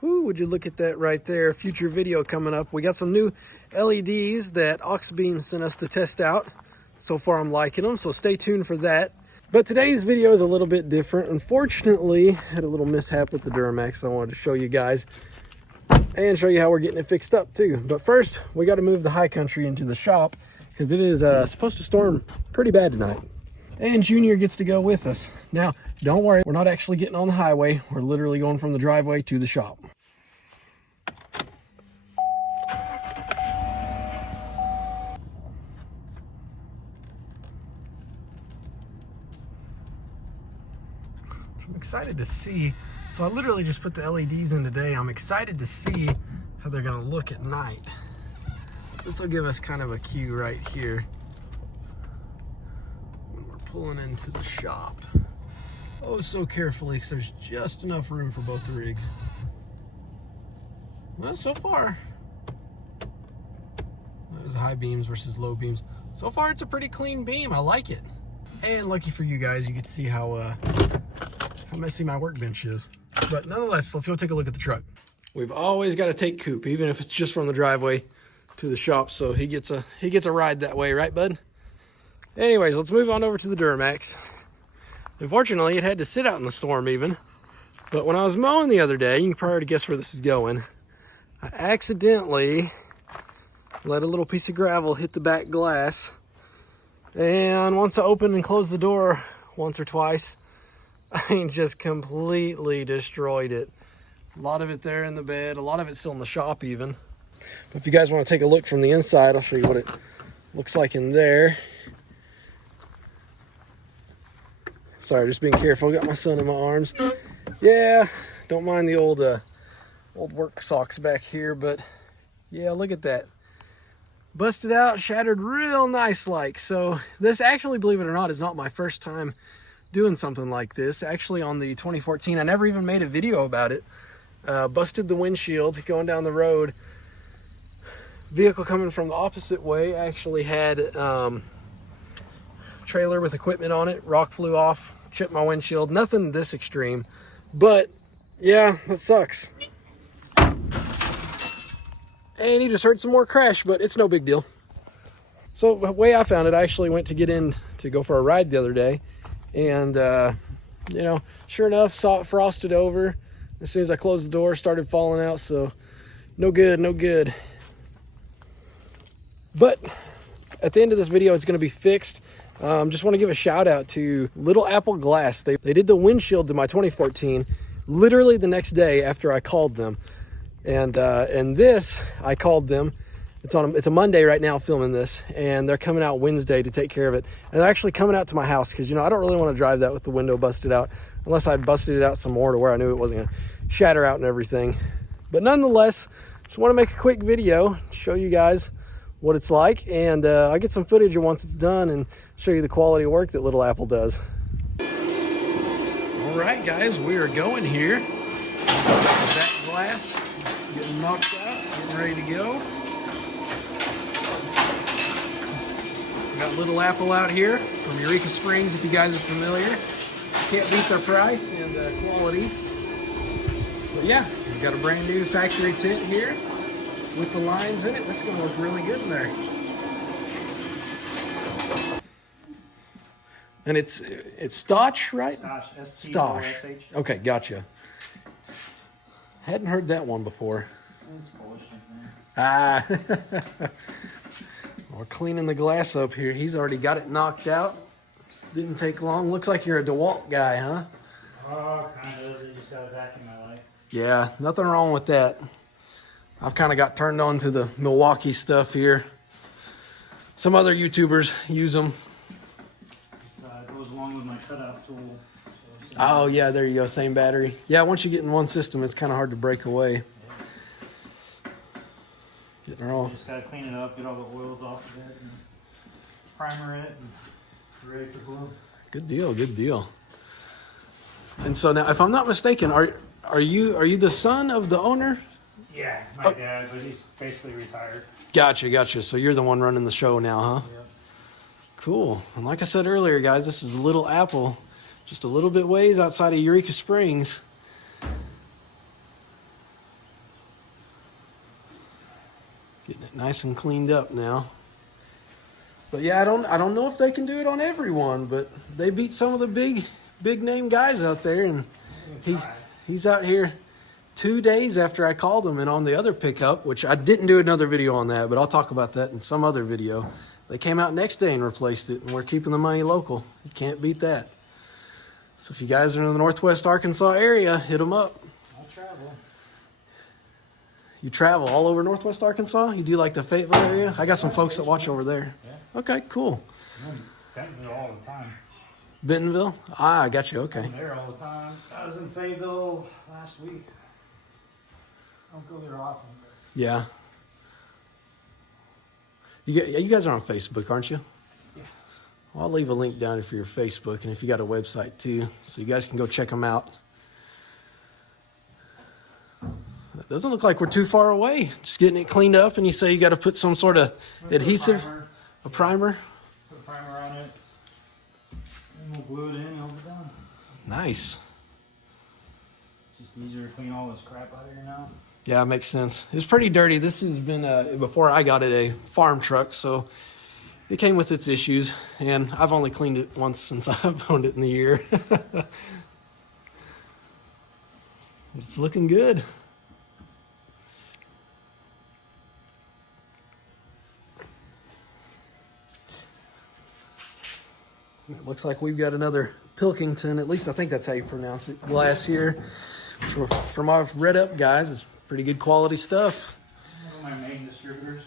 Whoo, would you look at that right there? Future video coming up. We got some new LEDs that Auxbeam sent us to test out. So far I'm liking them, so stay tuned for that. But today's video is a little bit different. Unfortunately, I had a little mishap with the Duramax, so I wanted to show you guys and show you how we're getting it fixed up too. But first, we got to move the high country into the shop because it is supposed to storm pretty bad tonight. And Junior gets to go with us. Now, don't worry, we're not actually getting on the highway. We're literally going from the driveway to the shop. I'm excited to see. So I literally just put the LEDs in today. I'm excited to see how they're gonna look at night. This will give us kind of a cue right here when we're pulling into the shop. Oh, so carefully, because there's just enough room for both the rigs. Well, so far, there's high beams versus low beams. So far, it's a pretty clean beam. I like it. And lucky for you guys, you get to see how messy my workbench is. But nonetheless, let's go take a look at the truck. We've always got to take Coop, even if it's just from the driveway to the shop, so he gets a ride that way, right, bud? Anyways, let's move on over to the Duramax. Unfortunately, it had to sit out in the storm even. But when I was mowing the other day, you can probably guess where this is going. I accidentally let a little piece of gravel hit the back glass. And once I opened and closed the door once or twice, I just completely destroyed it. A lot of it there in the bed, a lot of it still in the shop even. But if you guys want to take a look from the inside, I'll show you what it looks like in there. Sorry, just being careful. Got my son in my arms. Yeah, don't mind the old work socks back here, but yeah, look at that. Busted out, shattered real nice like. So this actually, believe it or not, is not my first time doing something like this. Actually, on the 2014, I never even made a video about it. Busted the windshield going down the road. Vehicle coming from the opposite way actually had trailer with equipment on it. Rock flew off, chipped my windshield. Nothing this extreme, but yeah, that sucks. And he just heard some more crash, but it's no big deal. So the way I found it, I actually went to get in to go for a ride the other day. And, you know, sure enough, saw it frosted over. As soon as I closed the door, started falling out. So no good, no good. But at the end of this video, it's going to be fixed. Just want to give a shout out to Little Apple Glass. They did the windshield to my 2014 literally the next day after I called them. And this, I called them. It's a Monday right now filming this, and they're coming out Wednesday to take care of it. And they're actually coming out to my house because, you know, I don't really want to drive that with the window busted out unless I'd busted it out some more to where I knew it wasn't going to shatter out and everything. But nonetheless, just want to make a quick video, show you guys what it's like, and I'll get some footage once it's done and show you the quality of work that Little Apple does. All right, guys, we are going here. Back glass getting knocked out, getting ready to go. Got Little Apple out here from Eureka Springs, if you guys are familiar. Can't beat their price and quality. But yeah, we've got a brand new factory tent here with the lines in it. This is going to look really good in there. And it's Stotch, right? Stotch. Okay, gotcha. Hadn't heard that one before. It's Polish, Ah. We're cleaning the glass up here. He's already got it knocked out. Didn't take long. Looks like you're a DeWalt guy, huh? Oh, kind of. They just got a vacuum my life. Yeah, nothing wrong with that. I've kind of got turned on to the Milwaukee stuff here. Some other YouTubers use them. It goes along with my cutout tool. So oh, yeah, there you go. Same battery. Yeah, once you get in one system, it's kind of hard to break away. Getting her all. Just got to clean it up, get all the oils off of it, and primer it, and it's ready for glue. Good deal, good deal. And so now, if I'm not mistaken, are you the son of the owner? Yeah, my dad, but he's basically retired. Gotcha. So you're the one running the show now, huh? Yep. Cool. And like I said earlier, guys, this is Little Apple, just a little bit ways outside of Eureka Springs. Nice and cleaned up now. But yeah, I don't know if they can do it on everyone, but they beat some of the big name guys out there, and he's out here 2 days after I called him, and on the other pickup, which I didn't do another video on that, but I'll talk about that in some other video. They came out next day and replaced it, and we're keeping the money local. You can't beat that. So if you guys are in the Northwest Arkansas area, hit them up. I'll travel. You travel all over Northwest Arkansas? You do like the Fayetteville area? I got some folks that watch over there. Yeah. Okay, cool. I'm in Bentonville all the time. Bentonville? Ah, I got you. Okay. I'm there all the time. I was in Fayetteville last week. I don't go there often. But Yeah. You guys are on Facebook, aren't you? yeah. Well, I'll leave a link down for your Facebook, and if you got a website too, so you guys can go check them out. It doesn't look like we're too far away. Just getting it cleaned up, and you say you got to put some sort of adhesive, a primer. Put a primer on it, and we'll glue it in, and it'll be done. Nice. It's just easier to clean all this crap out of here now. Yeah, it makes sense. It's pretty dirty. This has been, before I got it, a farm truck, so it came with its issues, and I've only cleaned it once since I've owned it in the year. It's looking good. It looks like we've got another Pilkington, at least I think that's how you pronounce it, glass here. Which from what I've read up, guys, it's pretty good quality stuff. Those are my main distributors.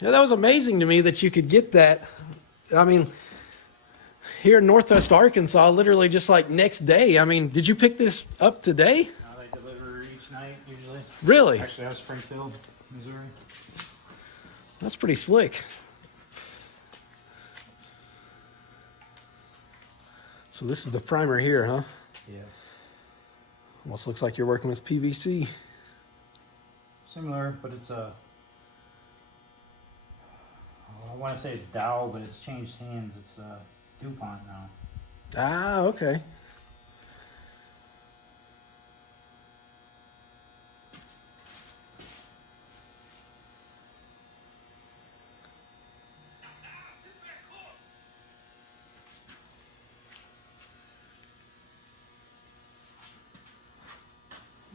Yeah, that was amazing to me that you could get that. I mean, here in Northwest Arkansas, literally just like next day. I mean, did you pick this up today? They deliver each night, usually. Really? Actually, out of Springfield, Missouri. That's pretty slick. So this is the primer here, huh? Yeah. Almost looks like you're working with PVC. Similar, but it's a... I want to say it's Dow, but it's changed hands. It's DuPont now. Ah, okay.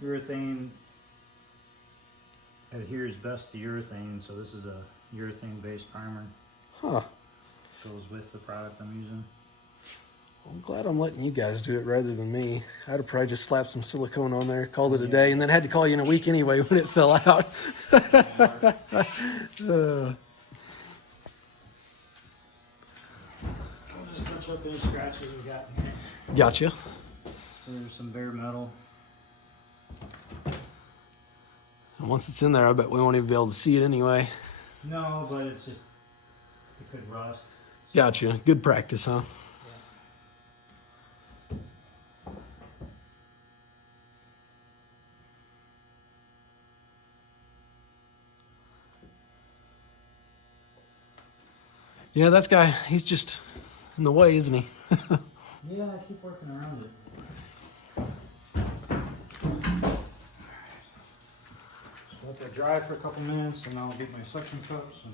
Urethane adheres best to urethane, so this is a urethane-based primer. Huh. Goes with the product I'm using. I'm glad I'm letting you guys do it rather than me. I'd have probably just slapped some silicone on there, called it a day, and then had to call you in a week anyway when it fell out. We'll just touch up any scratches we got in here. Gotcha. There's some bare metal. And once it's in there, I bet we won't even be able to see it anyway. No, but it's just, it could rust. Gotcha. Good practice, huh? Yeah, that guy, he's just in the way, isn't he? Yeah, I keep working around it. So let that dry for a couple minutes, and I'll get my suction cups and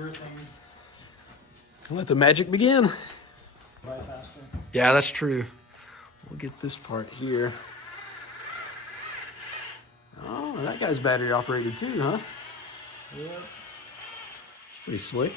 urethane. Let the magic begin. Dry faster. Yeah, that's true. We'll get this part here. Oh, that guy's battery operated too, huh? Yep. Pretty slick.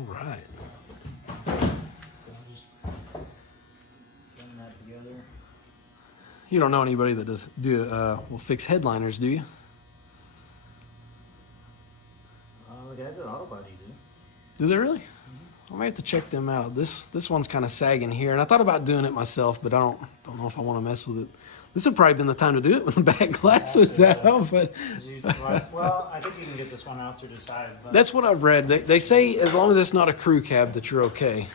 All right. So just getting that together. You don't know anybody that will fix headliners, do you? The guys at Auto Body do. Do they really? I might have to check them out. This one's kind of sagging here, and I thought about doing it myself, but I don't know if I want to mess with it. This would probably been the time to do it when the back glass was out. But well, I think you can get this one out through the side. But that's what I've read. They say as long as it's not a crew cab that you're okay.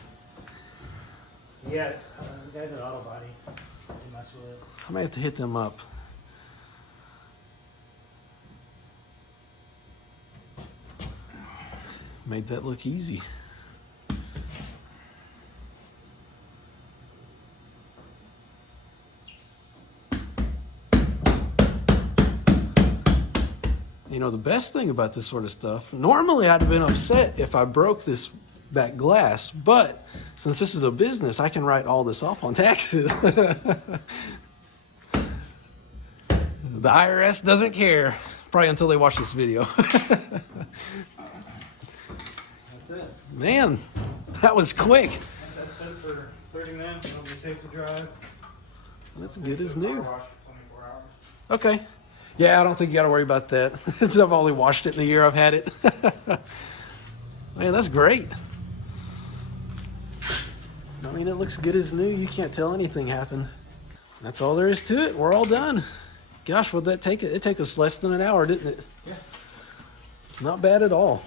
Yeah, the guys at Auto Body, they mess with it. I might have to hit them up. Made that look easy. You know, the best thing about this sort of stuff, normally I'd have been upset if I broke this back glass, but since this is a business, I can write all this off on taxes. The IRS doesn't care, probably until they watch this video. That's it. Man, that was quick. That's it for 30 minutes. It'll be safe to drive. That's good as new. Car wash for 24 hours. Okay. Yeah, I don't think you got to worry about that. I've only washed it in the year I've had it. Man, that's great. I mean, it looks good as new. You can't tell anything happened. That's all there is to it. We're all done. Gosh, what'd that take? It took us less than an hour, didn't it? Yeah. Not bad at all.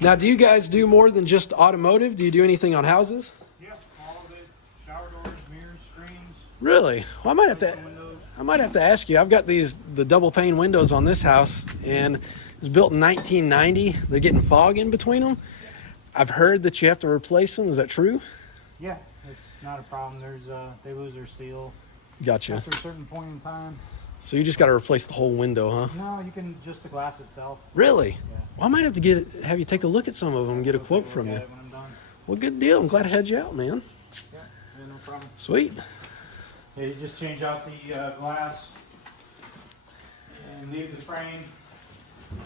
Now, do you guys do more than just automotive? Do you do anything on houses? Yeah, all of it. Shower doors, mirrors, screens. Really? Well, I might have to ask you. I've got the double pane windows on this house, and it was built in 1990. They're getting fog in between them. I've heard that you have to replace them. Is that true? Yeah, it's not a problem. They lose their seal Gotcha. after a certain point in time. So you just got to replace the whole window, huh? No, you can just the glass itself. Really? Yeah. Well, I might have to have you take a look at some of them and get a quote from you. When I'm done. Well, good deal. I'm glad I had you out, man. Yeah, no problem. Sweet. Yeah, you just change out the glass and leave the frame.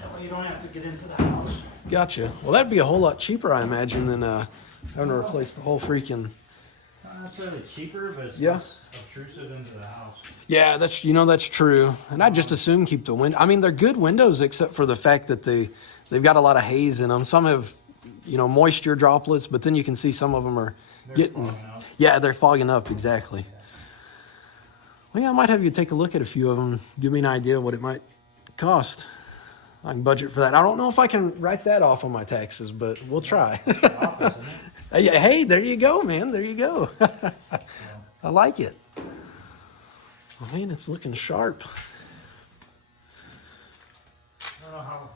That way you don't have to get into the house. Gotcha. Well, that'd be a whole lot cheaper, I imagine, than having to replace the whole freaking... Not necessarily cheaper, but it's Yeah. less obtrusive into the house. Yeah, that's true. And I just assume keep the window. I mean, they're good windows except for the fact that they've got a lot of haze in them. Some have, moisture droplets, but then you can see some of them are getting... Yeah, they're fogging up, exactly. Well, yeah, I might have you take a look at a few of them, give me an idea of what it might cost. I can budget for that. I don't know if I can write that off on my taxes, but we'll try. Hey, there you go, man. There you go. I like it. I mean, it's looking sharp. I don't know how.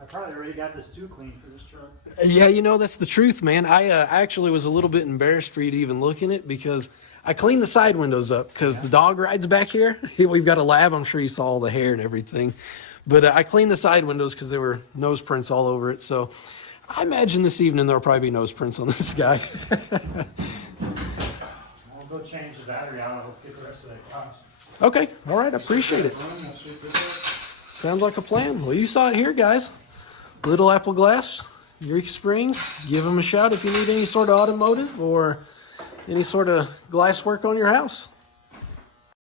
I probably already got this too clean for this truck. Yeah, that's the truth, man. I actually was a little bit embarrassed for you to even look in it because I cleaned the side windows up because the dog rides back here. We've got a lab. I'm sure you saw all the hair and everything. But I cleaned the side windows because there were nose prints all over it. So I imagine this evening there'll probably be nose prints on this guy. I'll go change the battery out. I'll get the rest of that cost. Okay. All right. I appreciate it. Sounds like a plan. Well, you saw it here, guys. Little Apple Glass, Eureka Springs. Give them a shout if you need any sort of automotive or any sort of glass work on your house.